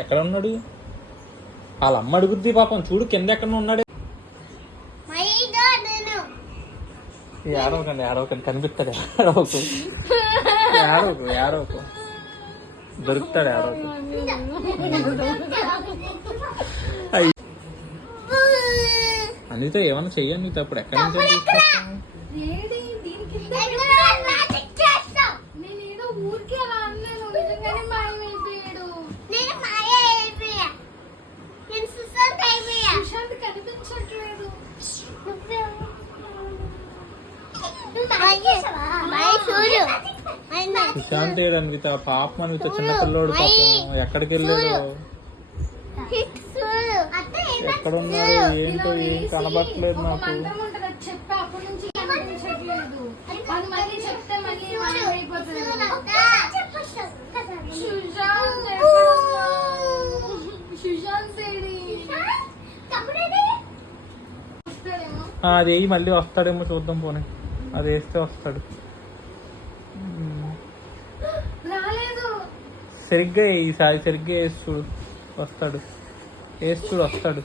ఎక్కడ ఉన్నాడు? వాళ్ళ అమ్మ అడుగుద్ది పాపం. చూడు కింద ఎక్కడ ఉన్నాడు. ఏడవకండి ఏడవకండి, కనిపిస్తాడు. ఏడవకు దొరుకుతాడు. ఏడవకు. అనిత ఏమన్నా చెయ్యండి నీతో. అప్పుడు ఎక్కడి నుంచి తీసుకొస్తాను? సుశాంత్ ఏడు అన్విత, పాపం అన్విత, చిన్నపిల్లోడు పాపం. ఎక్కడికి వెళ్ళాడు? ఎక్కడున్నాడు ఏంటో ఏం కనబట్టలేదు నాకు. అది మళ్ళీ వస్తాడేమో చూద్దాం. పోనీ అది వేస్తే వస్తాడు. సరిగ్గా ఈసారి సరిగ్గా వేసి చూడు, వస్తాడు. వేసి చూడు, వస్తాడు.